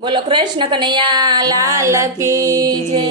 बोलो कृष्ण कन्हैया लाल की जय।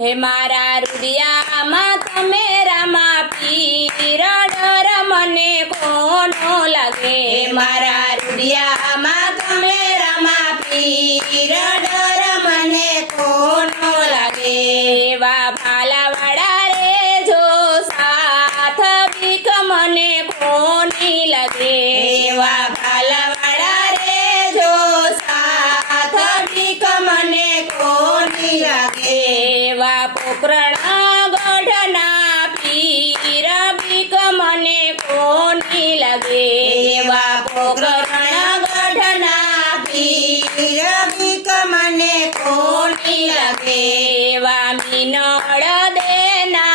हे मारा रुदिया मात मेरा मा पीर डर मने कोनो लगे। हे मारा रुदिया मात मेरा मा पीर डर मने कोनो लगे। वा भाला वाड़ा रे जो साथ बीक मने कोनी लगे। वा भाला वाड़ा रे जो साथ बीक मने कोनी लगे। वा पोकरण गढ़ना पीर बीक मने कोनी लगे। वा पोकरण गढ़ना पीर बीक मने कोनी लगे। वा मीनड़ देना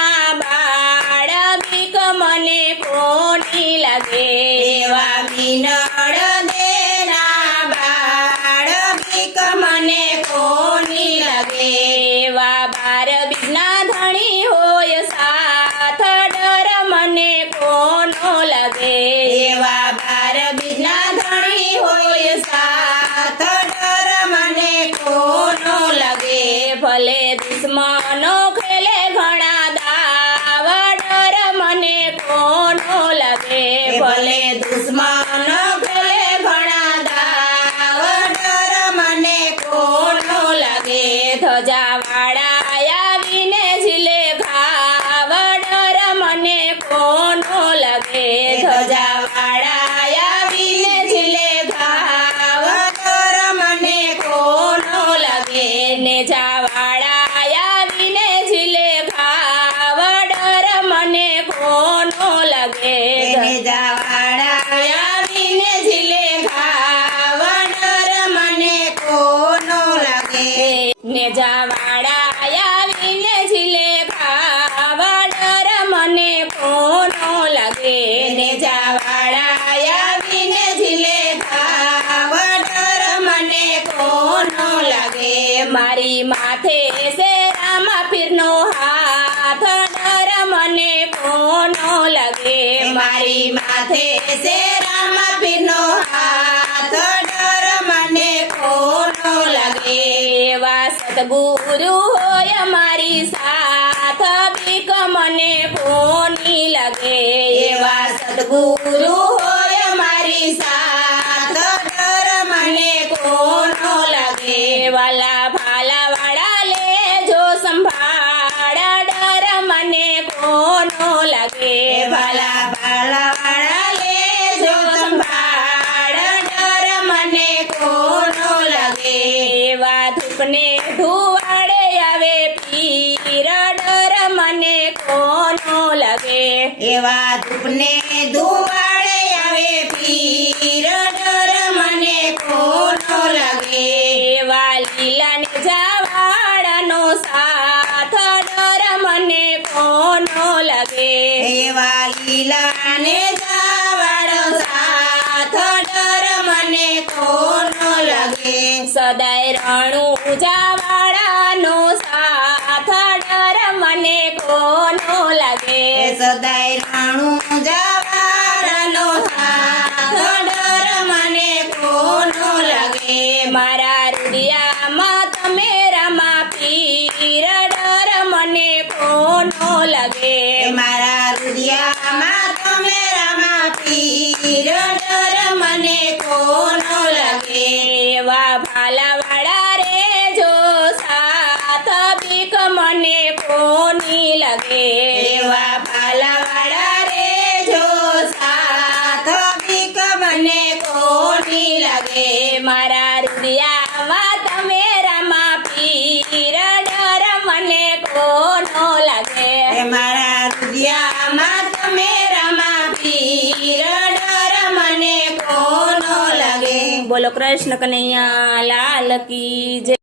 बाड़ बीक मने कोनी लगे। वा मीनड़ देना बाड़ बीक मने कोनी लगे। वा बार बिना धणी होय साथ डर मने कोनो लगे। वा बार बिना धणी होय साथ डर मने कोनो लगे। भले दुश्मनो खेले घणा दाव डर मने कोनो लगे। भले दुश्मनो खेले घणा दाव डर मने कोनो लगे। ध्वजा वाड़ा आवीने झीले घाव डर मने कोनो लगे। ध्वजा वाड़ा आवीने झीले घाव डर मने कोनो लगे। नेजा वाड़ा आवीने झीले घाव डर मने कोनो लगे। नेजा वाड़ा आवीने झीले घाव डर मने कोनो लगे। नेजा वाड़ा आवीने झीले घाव डर मने कोनो लगे। नेजा वाड़ा आवीने झीले घाव डर मने कोनो लगे। मारी माथे से रामा पीरनो हाथ डर मने कोनो लगे। मारी माथे से रामा पीरनो हाथ डर मने कोनो लगे। वा सतगुरु होय मारी साथ बीक मने कोनी लगे। वा सतगुरु होय मारी साथ डर मने कोनो लगे। वाला भाला वाड़ा ले जो संभाड़ डर मने कोनो लगे। वाला भाला वाड़ा ले जो संभाड़ डर मने कोनो लगे। वा धुपने धुवाड़े आवे पीर डर मने कोनो लगे। एवा धुपने धुवाड़े आवे पीर डर मने कोनो लगे। एवा लीला ने जावाड़ानो साथ डर मने कोनो लगे। एवा लीला ने जावाड़ो साथ डर मने कोनो लगे। सदाय रणु जावाड़ानो साथ डर मने कोनो लगे। सदाय रणु जावाड़ानो साथ डर मने कोनो लगे। मारा रुदिया मात मेरा मा पीर डर मने कोनो लगे। मारा रुदिया मात मेरा मा पीर डर मने कोनो लगे। वा भाला वाड़ा रे जो साथ बीक मने कोनी लगे। वा भाला वाड़ा रे जो साथ बीक मने कोनी लगे। मारा रुदिया मात मेरा मा पीर डर मने कोनो लगे। मारा रुदिया मात मेरा मा पीर डर मने कोनो लगे। बोलो कृष्ण कन्हैया लाल की जय।